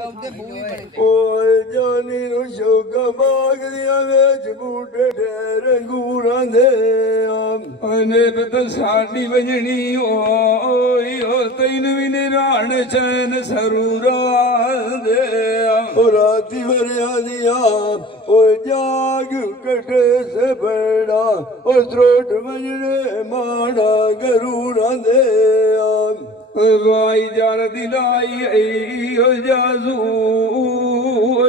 ओए जानी नु शौका बाग दिया वेच बूटे ठहर अंगूरां दे ने बता साडी वजनी ओई ओ तैन भी निराण चैन सरूरा दे राती भरिया दिया ओए जाग कटे से बड़ा ओ त्रोट वजने माड़ा गरूरा दे वाई जान दिलाई ओ जाजू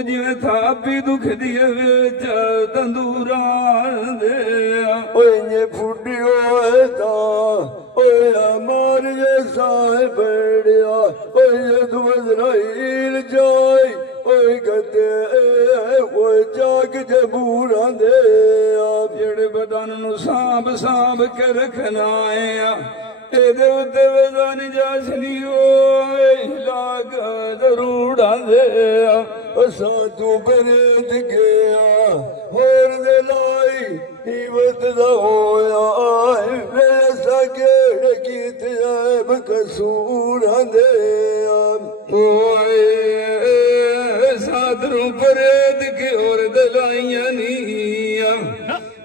जिवें थापी दुख दिए विच तंदूरा दे ओए फुटियो है ता ओए मार जैसा है बड़िया ओए दुबराइल जाय ओए गते ओए जाग जबूरा दे जेड़े बदन नु सांभ सांभ के रखना है एदे उत्ते वजन जासनी ओए लाग दरूड़ा दे साधु बरेत गया होर दे लाई हीवत दा होया मेरे सगेड़ कीत ऐब कसूरा दे ओए साधु बरेत के होर दे लाइयां नी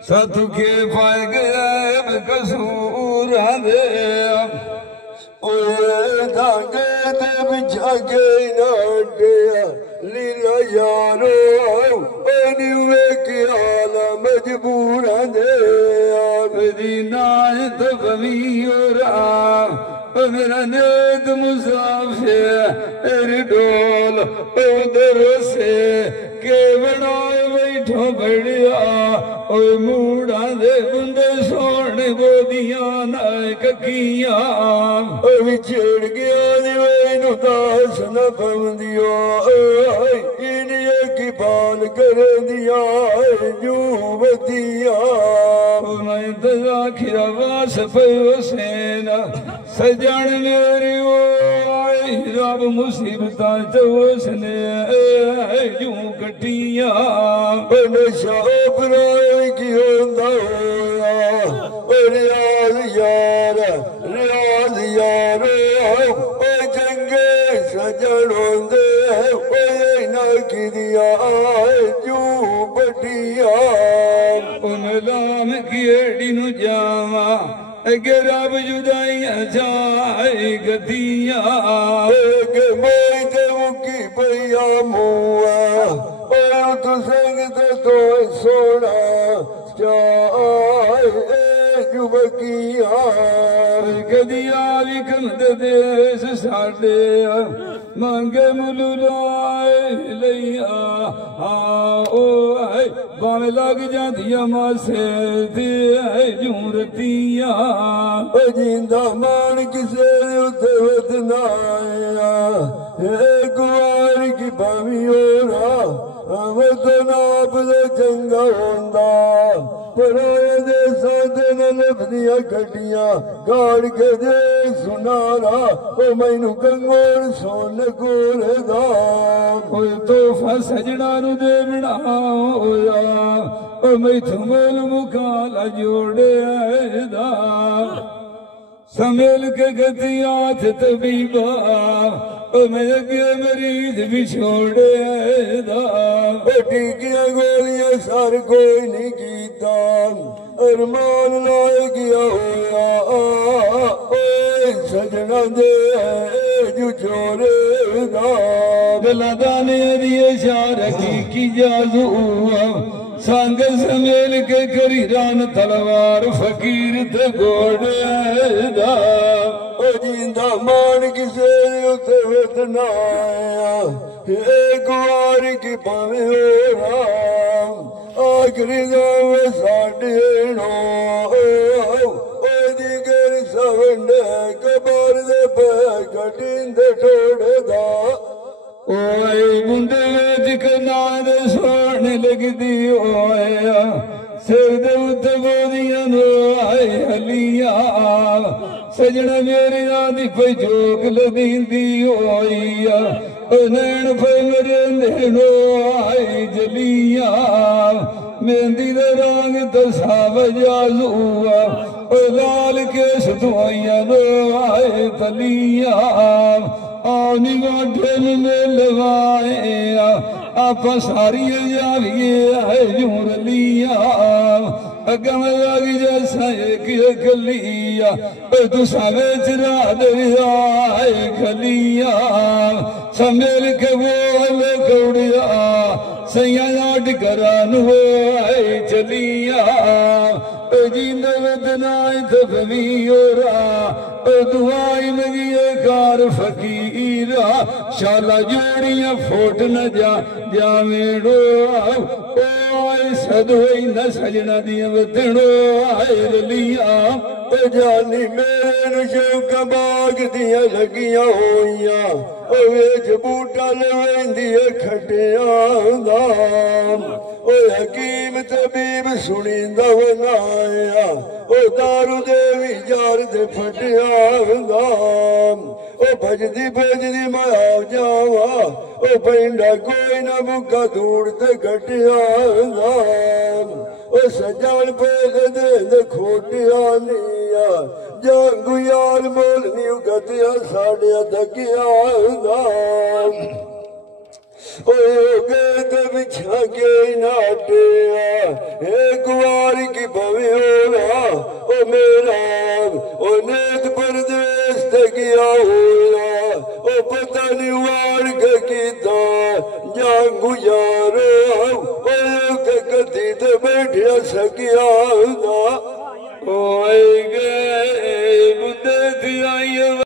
साधु के पाए गया ऐब कसूरा दे ओए धागे ते बिछा के नाटिया लीला यारो ओनी वे के आला मजबूरा दे मदीना तबवी ओरा मेरा नेक मुसाफिर डोल उधर से के बनाए बैठो बढ़िया ओ मूड़ा दे बुंदे सोने बोदियां ना ककियां विछड़ गया दिवेनु दास न पवंदियो इन्हें की बाल कर दिया जुवतिया मैं दया खिरावास पे सेना सजन मेरी ओ रब मुसीबत चोसने यूं कटिया नशा बनाए की होंदा रियाज यार चंगे सजन होंदे ना की दिया जू बटिया उन लाम कीड़ी नु जावा अगे रब जुदाइयां जाए गदियां मैं ते मुकी पैया मुआ तू संग तो सोना चाहे जुबकिया गदिया विकम देश साडे मांगे मुलू लाए लिया ओ भावे लग जादिया मासे जूं रतिया जिंदा मान किसे उते वतना गुआर की भावी हो तो नाप दे चंगा होंदा पराए दे साथे न लभदियां गड्डियां गाड़ के दे सुनारा ओ मैनू कंगोर सोन गोरदा कोई तोहफा सजना नु दे बना होया ओ मैथों मोल मुकाला जोड़े दा समेल के गतियात तबीबा मैं अगे मरीज भी छोड़े दा टीकियां गोलियां सर कोई नहीं कीता अरमान लाए गया होया सजना दे जू छोरे गला दाने दिए शार की जादू संग समेल के करी रान तलवार फकीर ते घोड़े दा जिंदा मान किसे उते वतना गुआर की भावे हो आखिरी गाँव साढ़े दिगर सवंड कबार दे कटिंद ठोड़े दा ओए बुंदे विच कनाद सोने लगदी ओया सिर दे उत्ते बोदियां नो आए हलिया सजना मेरी आदि पे जोक लदींदी ओया नैन पे मेरे नैनो आए जलिया मेहंदी दे रंग दसा वजाजुआ लाल केस दुआइयां नो आए तलिया आनी गोठे में लवाए आप सारी जाविए यूर लिया अगम लग जैसा एक खलिया तू सवेच रात खलिया समेल के बोल कौड़िया सैया लाड करान हो चलिया जींद बदनाई तफवीरा दुआई लगी कार फकीरा शाला जोड़ियां फोट न जा मेड़ो आए सदोई न सजना दिया बदड़ो आए रलिया जानी मेरे शौक बाग दिया लगिया होइया वेच बूटा लवेंदी खटिया हकीम तबीब सुनींदा बनाया दारू देवी जार दे फटिया भजदी भजदी मैं आ जावा पेंडा कोई ना मुका दूर ते घटिया सजान पे दे खोटिया निया जंगू यार मोल न्यू गतिया साड़िया दकिया बिछा के नाटिया एक बार की भवी होगा ओ मेरा ओ नेक परदेश तकिया होला ओ पता नहीं वार कीता जांगू यारो ओ कदी ते बैठिया सकिया ओ गए बुद्धे थी आई